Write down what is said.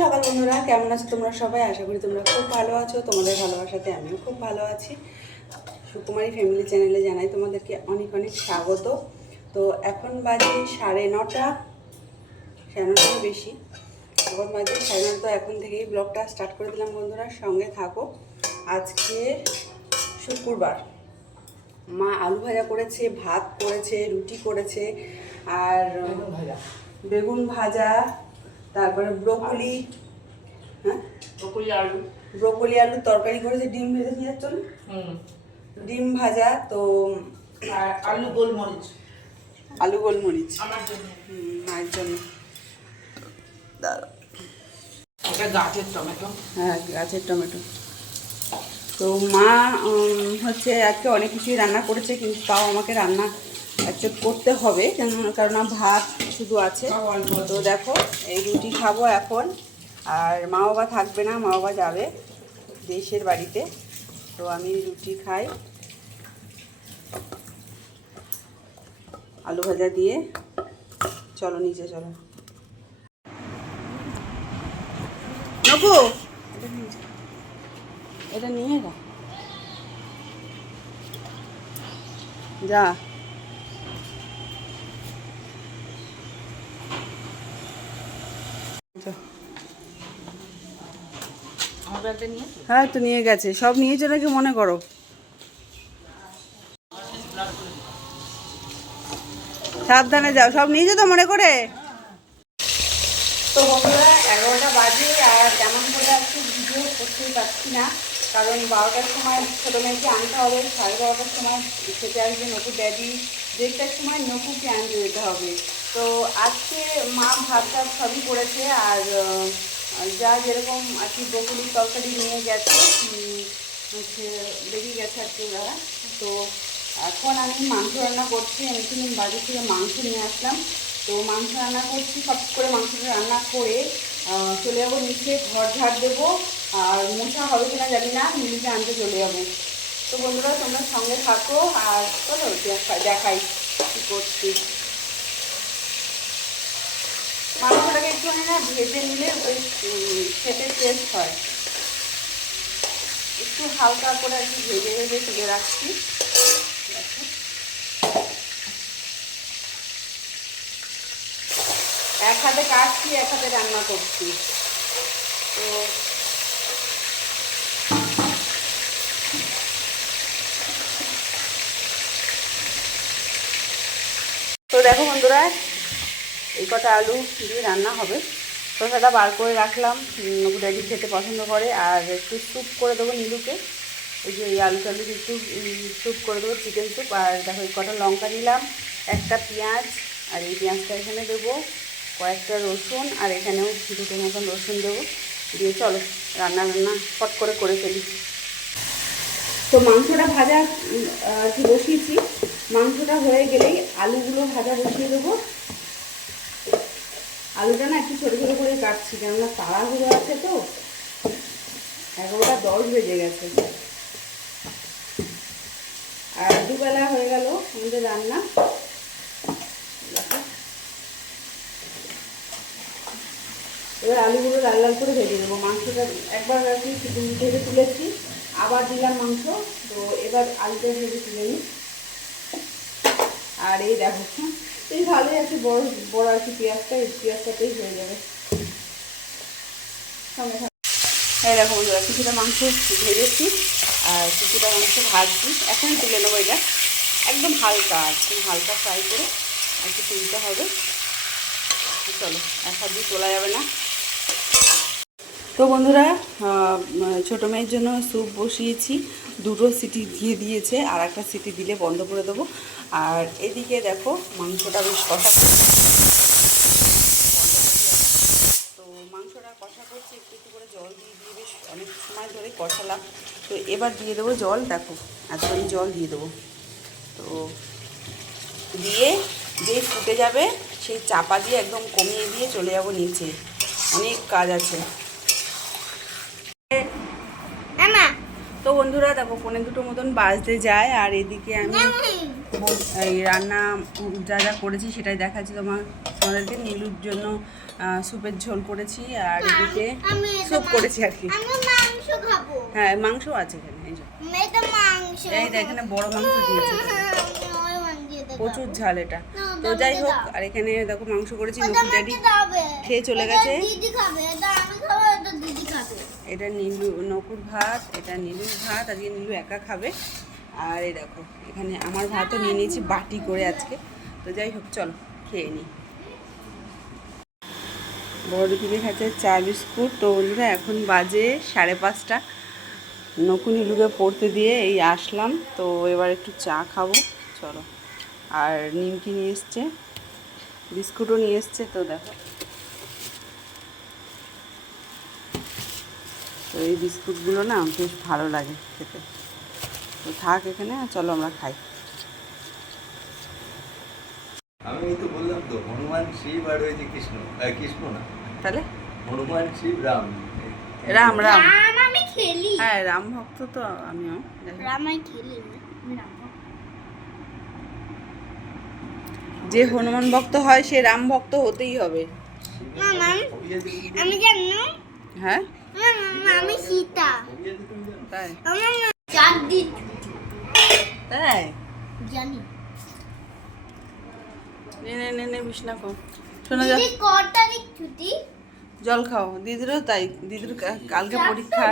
সকাল বন্ধুরা। কেমন আছো তোমরা সবাই? আশা করি তোমরা খুব ভালো আছো। তোমাদের ভালোবাসাতে আমিও খুব ভালো আছি। সুকুমারী ফ্যামিলি চ্যানেলে জানাই তোমাদেরকে অনেক অনেক স্বাগত। তো এখন বাজে সাড়ে নটা সাড়ে নটার বেশি। এখন বাজে সাড়ে নটা এখন থেকেই ব্লগটা স্টার্ট করে দিলাম বন্ধুরা। সঙ্গে থাকো। আজকে শুক্রবার। মা আলু ভাজা করেছে ভাত করেছে রুটি করেছে আর বেগুন ভাজা তারপরে ব্রোকলি হ্যাঁ? ব্রকলি আলু। ব্রোকলি আলুর তরকারি করেছে ডিম ভেজে দিয়ে যাচ্ছ না? ডিম ভাজা তো আর আলু গোলমরিচ। আলু গোলমরিচ। আমার জন্য। হুম, মায়ের জন্য। ওটা গাছের টমেটো। হ্যাঁ গাছের টমেটো। তো মা হচ্ছে আজকে অনেক কিছুই রান্না করেছে কিন্তু তাও আমাকে রান্না অ্যাকচুয়ালি করতে হবে কেন কারণ ভাত শুধু আছে। তো দেখো, এই রুটি খাব এখন। আর মা বাবা থাকবে না, মা বাবা যাবে দেশের বাড়িতে। তো আমি রুটি খাই। আলু ভাজা দিয়ে। চলো নিচে, চলো। এটা নিয়ে যা। এটা নিয়ে যা যা যা। আমার ব্যাগটা নিয়ে হ্যাঁ তো নিয়ে গেছে। সব নিয়েছে নাকি মনে করো? সাবধানে যাও। সব নিয়েছো তো মনে করে? তো বন্ধুরা এগারোটা বাজে আর তেমন করে আজকে ভিডিও করতেই পারছি না। কারণ বারোটার সময় ছোটো মেয়েকে আনতে হবে সাড়ে বারোটার সময় খেতে আসবে নকু ড্যাডি দেড়টার সময় নকুকে আনতে যেতে হবে। তো আজকে মা ভাত টাত সবই করেছে আর যা যেরকম আর কি বকুলির তরকারি নিয়ে গেছে হচ্ছে বেরিয়ে গেছে আর কি ওরা। তো এখন আমি মাংস রান্না করছি, আমি কিন্তু বাজার থেকে মাংস নিয়ে আসলাম। তো মাংস রান্না করছি, সব করে মাংসটা রান্না করে চলে যাব নিচে, ঘর ঝাড় দেবো। আর মোছা হবে কিনা জানি না মিলিকে আনতে চলে যাব। তো বন্ধুরা, তোমরা সঙ্গে থাকো আর চলো দেখা- দেখাই কী করছি। মাংসটাকে একটুখানি না ভেজে নিলে উম, খেতে টেস্ট হয়। একটু হালকা করে আর কি ভেজে ভেজে তুলে রাখছি। এক হাতে কাটছি এক হাতে রান্না করছি। তো তো দেখো বন্ধুরা এই কটা আলু দিয়ে রান্না হবে। শসাটা বার করে রাখলাম ড্যাডি খেতে পছন্দ করে। আর একটু স্যুপ করে দেবো নীলুকে। ওই যে এই আলু টালু একটু স্যুপ করে দেবো, চিকেন স্যুপ। আর দেখো, এই কটা লঙ্কা নিলাম, একটা পেঁয়াজ। আর এই পেঁয়াজটা এখানে দেবো, কয়েকটা রসুন। আর এখানেও দুটো মতন রসুন দেবো। দিয়ে চলো, রান্না রান্না ফট করে করে ফেলি। তো মাংসটা ভাজা আর কি বসিয়েছি। মাংসটা হয়ে গেলেই আলুগুলো ভাজা বসিয়ে দেবো। আলুটা না একটু ছোটো ছোটো করে কাটছি কেননা তাড়াহুড়ো আছে তো। এগারোটা দশ বেজে গেছে। আর দুবেলা হয়ে গেল আমাদের রান্না। এবার আলুগুলো লাল লাল করে ভেজে দেবো মাংসটা একবার আর কি ভেজে তুলেছি আবার দিলাম মাংস। তো এবার আলুটা ভেজে তুলে নিই। আর এই দেখো হ্যাঁ, এই ভালোই আছে, বড় বড় আর কি পেঁয়াজটা, এই পেঁয়াজটাতেই হয়ে যাবে। থাকো। এই দেখো বন্ধুরা কিছুটা মাংস ভেজেছি, আর কিছুটা মাংস ভাজছি। এখন তুলে নেব এটা। একদম হালকা একদম হালকা ফ্রাই করে আর কি তুলতে হবে। চলো, এক হাত দিয়ে তোলা যাবে না। তো বন্ধুরা ছোটো মেয়ের জন্য স্যুপ বসিয়েছি। দুটো সিটি দিয়ে দিয়েছে, আর একটা সিটি দিলে বন্ধ করে দেবো। আর এদিকে দেখো, মাংসটা বেশ কষা তো মাংসটা কষা করছি, একটু একটু করে জল দিয়ে দিয়ে বেশ অনেক সময় ধরে কষালাম। তো এবার দিয়ে দেবো জল, দেখো এতখানি জল দিয়ে দেবো। তো দিয়ে যেই ফুটে যাবে, সেই চাপা দিয়ে একদম কমিয়ে দিয়ে চলে যাব নিচে। অনেক কাজ আছে। তো বন্ধুরা দেখো পনেরো দুটো মতন বাজতে যায় আর এদিকে আমি এই রান্না যা যা করেছি সেটাই দেখাচ্ছি তোমার তোমাদেরকে। নীলুর জন্য স্যুপের ঝোল করেছি আর এদিকে স্যুপ করেছি আর কি। হ্যাঁ মাংস আছে এখানে এই যে। এই দেখ, এখানে বড় মাংস দিয়েছে ওই মাংস দিয়ে প্রচুর ঝাল এটা। তো যাই হোক আর এখানে দেখো মাংস করেছি নকুল ড্যাডি খেয়ে চলে গেছে। দিদি খাবে এটা আমি খাব এটা দিদি খাবে এটা নীলু নকুর ভাত, এটা নীলুর ভাত, আজকে নীলু একা খাবে। আর এই দেখো, এখানে আমার ভাতও নিয়ে নিয়েছি বাটি করে আজকে। তো যাই হোক, চলো, খেয়ে নিই। বড় দিকে খাচ্ছে চা বিস্কুট। তো বন্ধুরা, এখন বাজে সাড়ে পাঁচটা। নকু নীলুকে পড়তে দিয়ে এই আসলাম। তো এবার একটু চা খাব, চলো। আর নিমকি নিয়ে এসছে, বিস্কুটও নিয়ে এসছে, তো দেখো। তো এই বিস্কুটগুলো না বেশ ভালো লাগে খেতে। তো থাক এখানে আর চলো আমরা খাই। আমি তো বললাম তো হনুমান শিব আর ওই যে কৃষ্ণ কৃষ্ণ না। তাহলে? হনুমান শিব রাম। রাম রাম। আমি খেলি। হ্যাঁ রাম ভক্ত তো আমিও। রাম আমি খেলি যে হনুমান ভক্ত হয় সে রাম ভক্ত হতেই হবে। আমি জানো হ্যাঁ? আমি সীতা? তাই? আমার চার দিন তাই? জানি। নে নে নে নে বিছনা কো শোনা যাক কত তারিখ ছুটি জল খাও। দিদিরও তাই। দিদির কালকে পরীক্ষা।